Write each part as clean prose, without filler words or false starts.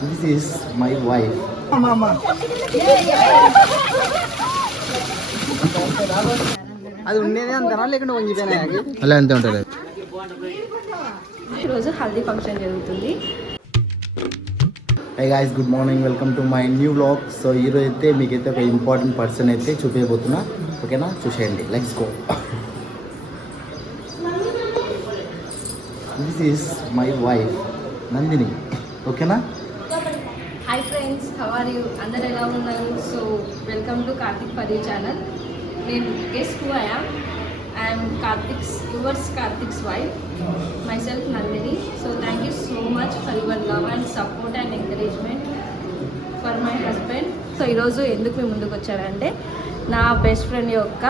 This is my wife. Mama. అది ఉండేది అంతనా లేకుండా వంగిపోయినా అలా అంతే ఉంటుంది. ఈరోజు హల్దీ ఫంక్షన్ జరుగుతుంది. Hi guys, good morning, welcome to my new vlog. So ఈరోజు అయితే మీకైతే ఒక ఇంపార్టెంట్ పర్సన్ అయితే చూపించబోతున్నా. ఓకేనా, చూసేయండి. Let's go. This is my wife Nandini. ఓకేనా. Hi friends, how are you? అందరు ఎలా ఉన్నారు? So welcome to Karthik for you channel. నేను guess who I am Karthik's wife, myself Nandini. So thank you so much for your love and support and encouragement for my husband. So ఈరోజు ఎందుకు మేము ముందుకు వచ్చారంటే నా బెస్ట్ ఫ్రెండ్ యొక్క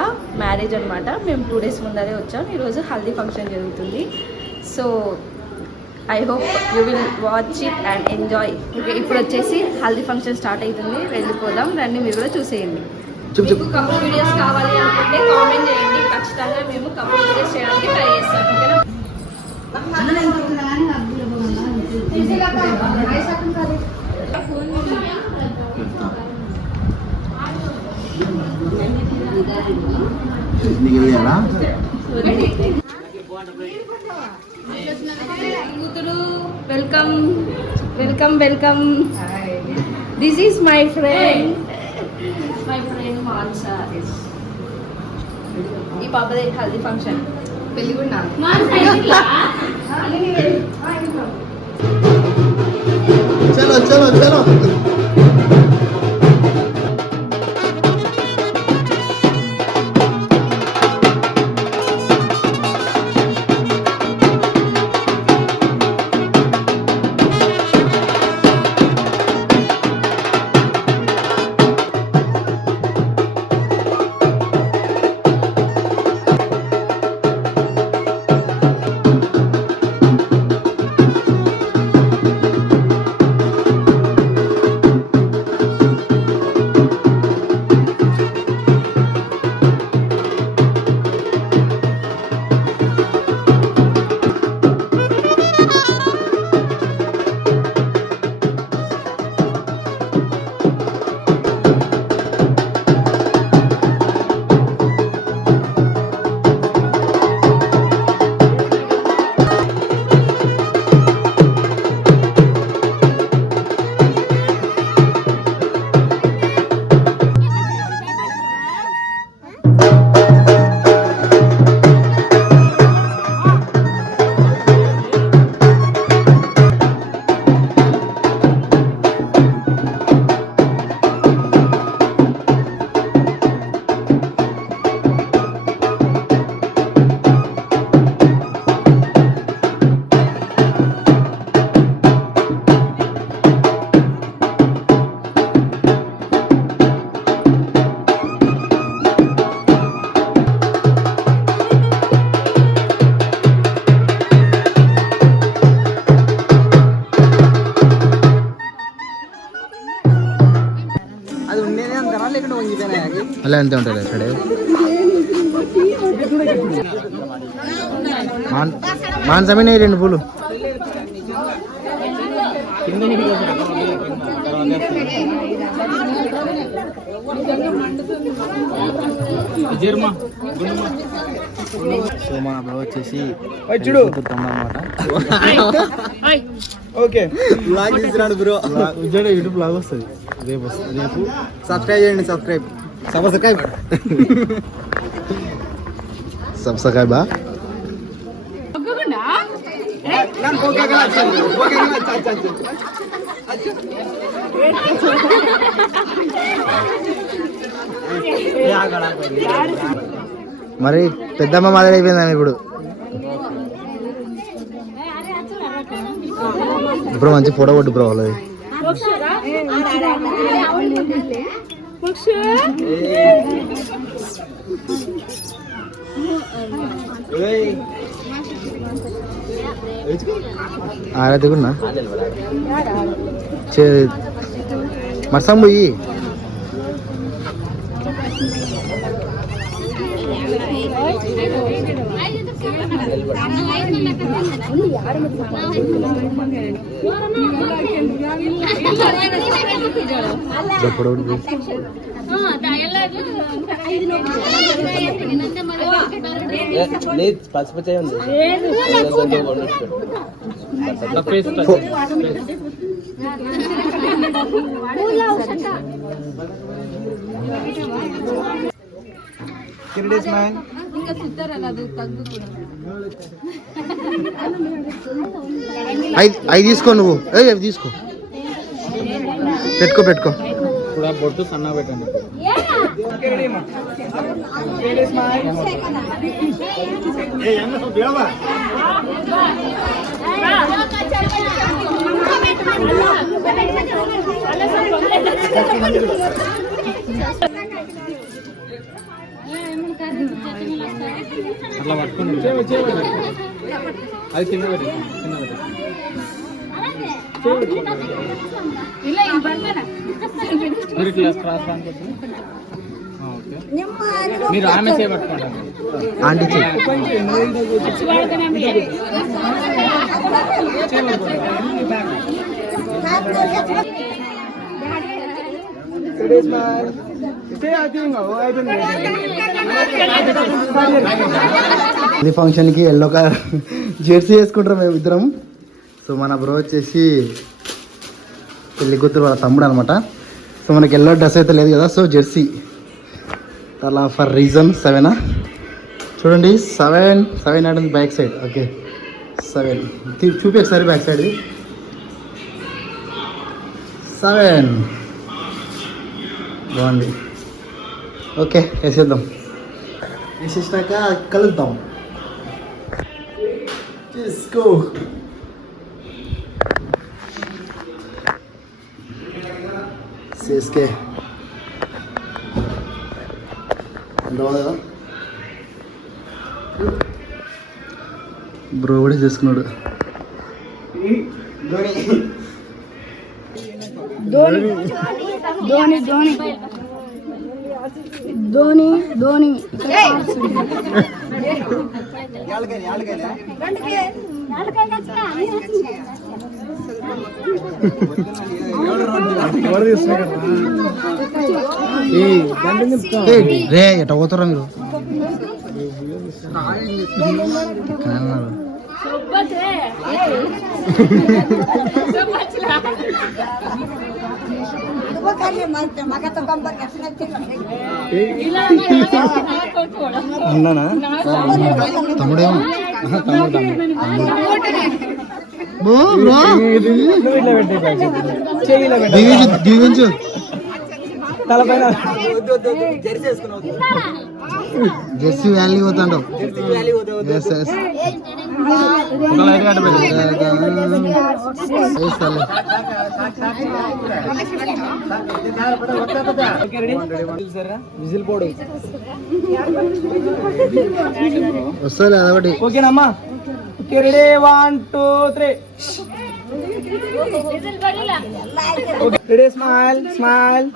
marriage అనమాట. మేము 2 days ముందరే వచ్చాం. ఈరోజు హల్దీ ఫంక్షన్ జరుగుతుంది. So I hope you will watch it and enjoy. Okay, ఇప్పుడు వచ్చేసి హల్దీ ఫంక్షన్ స్టార్ట్ అవుతుంది. వెళ్ళిపోదాం, రండి, మీరు కూడా చూసేయండి. మీకు కపుల్ వీడియోస్ కావాలి అనుకుంటే కామెంట్ చేయండి. ఖచ్చితంగా మేము కపుల్ వీడియోస్ చేయడానికి ట్రై చేస్తాం. ఓకేనా. కూతురు, welcome welcome welcome. This is my friend Mansa. ఈ పాపదే హల్దీ ఫంక్షన్. పెళ్లి కూడా చలో చలో చలో. అలా అంతే ఉంటుంది. అక్కడే మాన్సమీనే 2 పూలు. సో మన బ్రో వచ్చేసి అన్నమాట. ఓకే, బ్లాగ్ తీసుకురాడు బ్రో. యూట్యూబ్ బ్లాగ్ వస్తుంది రేపు. సబ్స్క్రైబ్ చేయండి. సబ్స్క్రైబ్. మరి పెద్దమ్మ మాదిరి అయిపోయిందని ఇప్పుడు మంచి ఫోటో కొట్టు బ్రో. వాళ్ళది ఆరాధి కూడా మర్సం పోయి ఎప్పుడు పసుపు చేయ ఉంది ఇంకా తిట్టారని అది తగ్గుతుంది. అవి తీసుకో నువ్వు అవి తీసుకో పెట్టుకో ఇప్పుడు ఆ బొట్టు సన్న పెట్టండి. అట్లా పట్టుకోండి. అది చిన్న పెట్టి మీరు ఇట్లా క్రాస్ అనుకుంటున్నారు. మీరు ఆమె చేపట్టుకోండి. ఆంటీ ఇది ఫంక్షన్కి ఎల్లో కలర్ జెర్సీ వేసుకుంటాం మేము ఇద్దరం. సో మన బ్రో వచ్చేసి పెళ్లి కూతురు వాళ్ళ తమ్ముడు అనమాట. సో మనకి ఎల్లో డ్రెస్ అయితే లేదు కదా, సో జెర్సీ అలా ఫర్ రీజన్ 7 చూడండి. 7 అంటే బ్యాక్ సైడ్. ఓకే 7 చూపి ఒకసారి బ్యాక్ సైడ్ 7 బాగుంది. ఓకే వేసేద్దాం. వేసేసినాక కలుద్దాం. తీసుకో సిఎస్కే కదా బ్రో కూడా చేసుకున్నాడు. ధోని రే ఎట్ట పోతారా మీరు? అన్నానా తమ్ముడేమో దీవించు తలపైన జెర్సీ వ్యాలీ పోతాడు. విజిల్ పోడు వస్తుంది అదొకటి. ఓకేనమ్మా. Okay ready 1 2 3 ready smile smile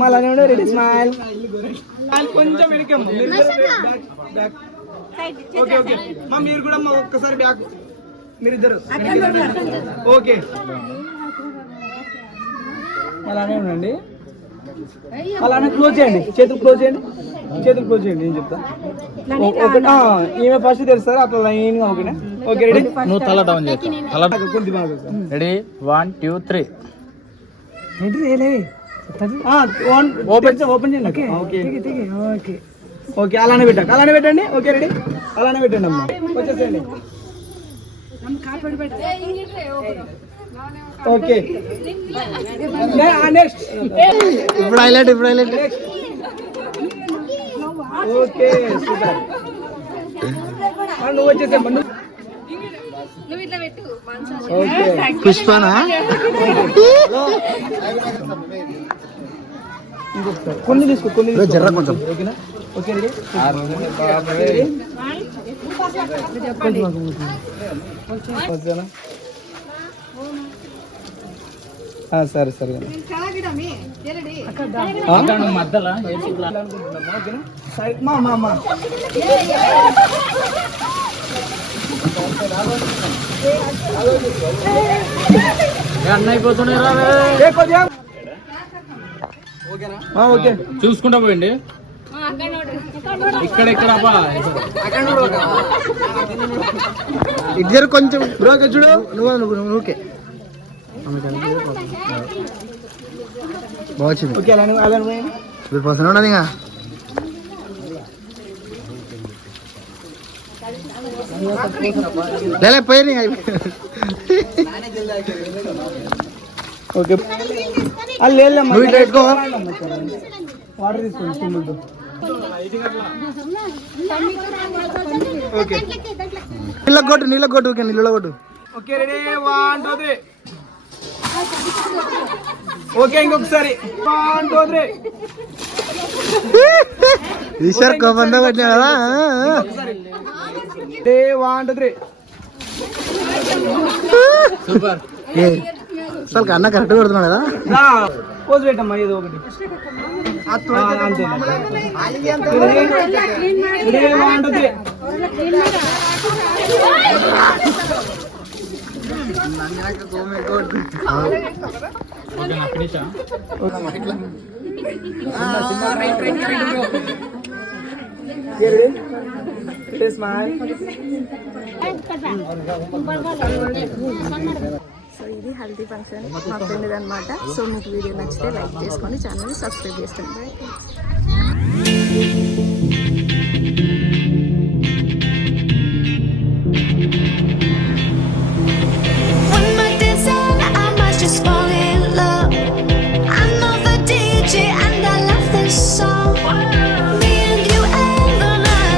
మళ్ళీ రెడీ స్మైల్ కొంచెం వెనకమ్మ. ఓకే ఓకే మా మీరు కూడా ఒక్కసారి బ్యాక్ మీరిద్దరు ఓకే అలానే ఉండండి. అలానే క్లోజ్ చేయండి. చేతులు క్లోజ్ చేయండి. నేను చెప్తా. ఈమె ఫస్ట్ తెలుస్తారు అట్లా లైన్ గా. ఓకేనా? Okay ready. నువ్వు తల డౌన్ చేస్తా. రెడీ 1 2 3 ఓపెన్ చేయండి. ఓకే ఓకే అలానే పెట్టండి. Okay ready. అలానే పెట్టండి అమ్మా. వచ్చేసేయండి. ఓకే నెక్స్ట్ ఇప్పుడు హైలైట్ ఓకే సూపర్. నువ్వు వచ్చేసేమ్మా. నువ్వు ఇట్లా పెట్టు. ఓకే పుష్పనా కొన్ని తీసుకో జర్ర కొంచెం. ఓకేనా? Okay ready. సరే సరే మధ్యలో మా మా మా అన్న అయిపోతున్నాయి ఓకే చూసుకుంటా పోయింది ఇక్కడ ఇద్దరు కొంచెం బ్రో చూడు నువ్వు ఓకే బాగుంది ఓకే అలా పోయింది 100% ఉన్నది ఇంకా లేలే పోయి ఓకే లేదు నువ్వు ఇట్లా పెట్టుకో వాటర్ తీసుకోండి ఓకే నీళ్ళ కొట్టు ఓకే నీళ్ళ కొట్టు ఓకే రెడీ 1 2 3 ఓకే ఇంకొకసారి 1 2 3 ఈశ్వర్ కోపంతో పట్టినా కదా 1 2 3 సూపర్ అసలు అన్న కరెక్ట్ కొడుతున్నాడు కదా పోజ్ పెట్టమ్మా ఏదో ఒకటి అంతే రెడీ 1 2 3 సో ఇది హల్దీ ఫంక్షన్ మా ఫ్రెండ్ అనమాట. సో మీకు వీడియో నచ్చితే లైక్ చేసుకొని ఛానల్ సబ్స్క్రైబ్ చేసుకోండి.